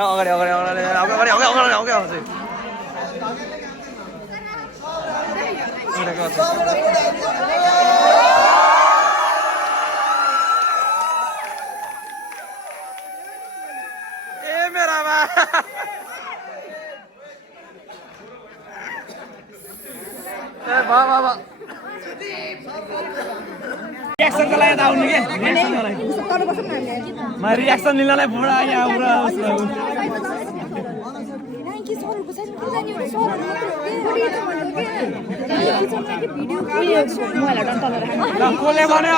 अगाडि अगाडि अगाडि अगाडि अगाडि अगाडि आउँछ ए मेरामा ए बाबा रिएक्सनको लागि त आउनु के रिएक्सन लिनलाई बुढा यहाँ पुरा कसले भन्यो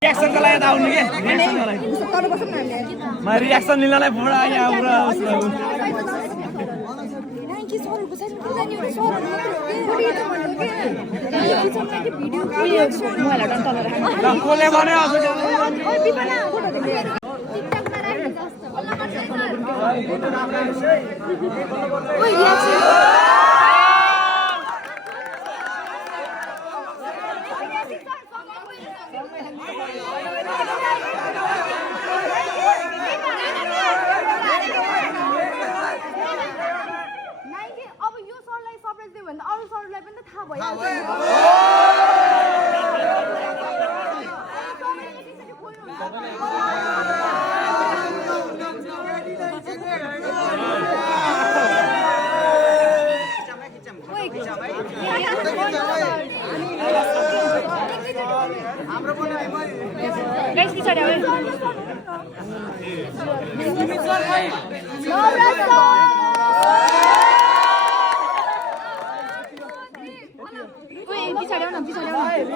रिएक्सनको लागि त आउनु के रिएक्सन लिनलाई बुढा यहाँ पुरा कसले भन्यो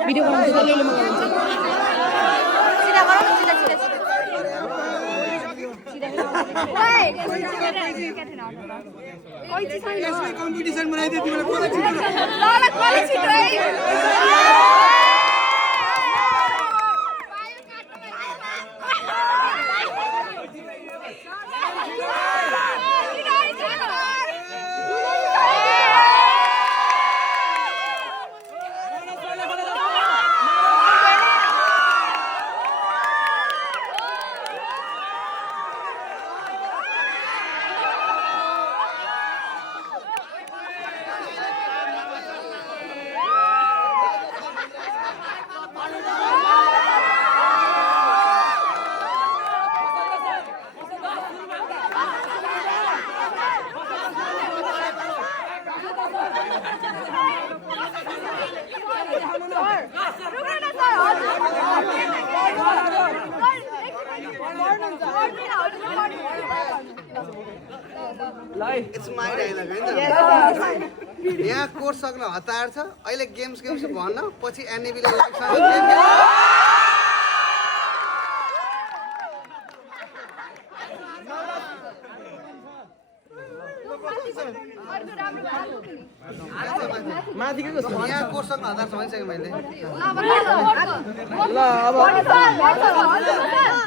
भिडियो कम्पिटिसन बनाइदियो It's my dialogue, right? यहाँ कोर्स सक्न हतार छ अहिले गेम्स भन्न पछि एनएबीले लाइभसँग गेम यहाँ कोर्स सक्न हतार छ भनिसकेँ मैले ल अब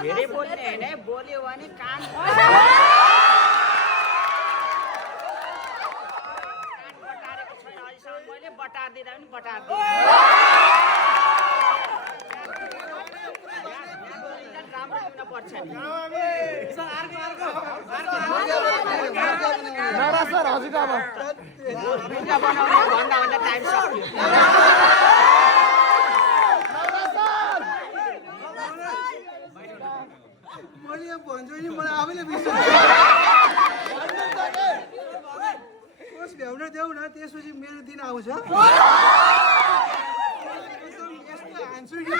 धेरै बोल्ने हैन बोल्यो भने कान बटारेको छैन अहिलेसम्म मैले बटार दिँदा पनि बटार दिएँ राम्रो दिन पर्छ नि नारा सर हजुरको अब भिडियो बनाउने भन्दा भन्दा टाइम सक्यो मैले भन्छु नि मलाई आफैले विश्वास कोर्स भ्याउन देऊ न त्यसपछि मेरो दिन आउँछ यस्तो हान्छु कि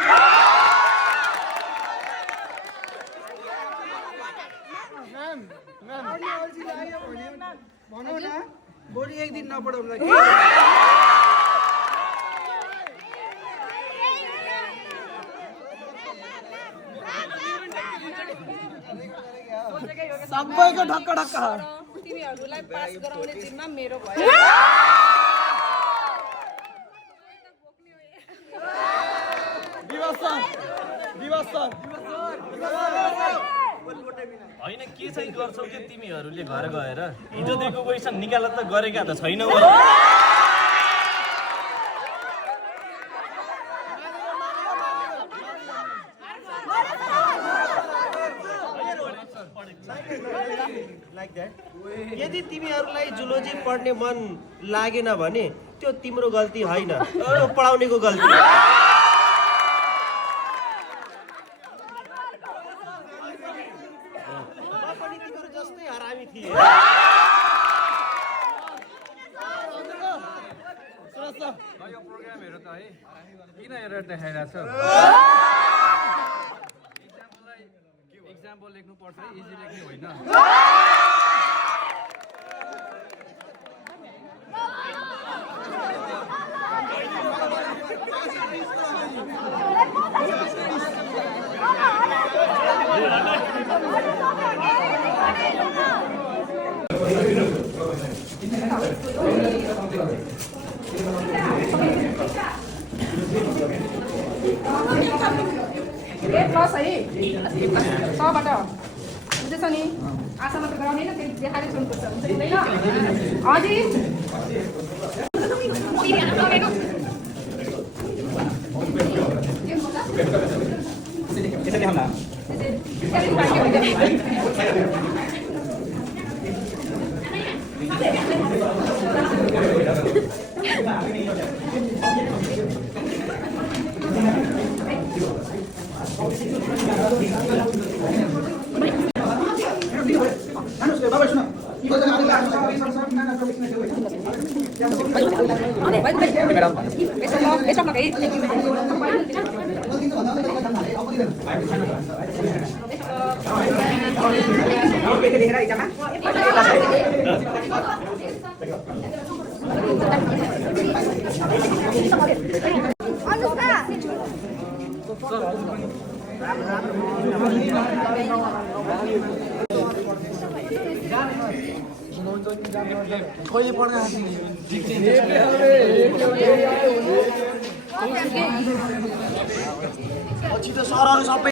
भनौँ न बढी एक दिन नपढाउँला सबैको ढक्क ढक्क तिमीहरूलाई पास गराउने जिम्मा मेरो भयो होइन के चाहिँ गर्छौ कि तिमीहरूले घर गएर हिजो दिएको क्वेसन निकाल त गरेका त छैनौ तिमीहरूलाई जुलोजी पढ्ने मन लागेन भने त्यो तिम्रो गल्ती होइन, त्यो पढाउनेको गल्ती। म पनि तिम्रो जस्तै हरामी थिएँ। यो प्रोग्राम हेर त है, किन हेरेर देखाइरहेछ? इक्जाम्पल लेख्नुपर्छ, इजी लेख्ने होइन। प्लस है 100बाट बुझेछ नि आशा मात्र गराउने होइन त्यो देखाएर छोड्नुपर्छ हुन्छ हुँदैन अझै कहिले पढ्न छिटो सरहरू सबै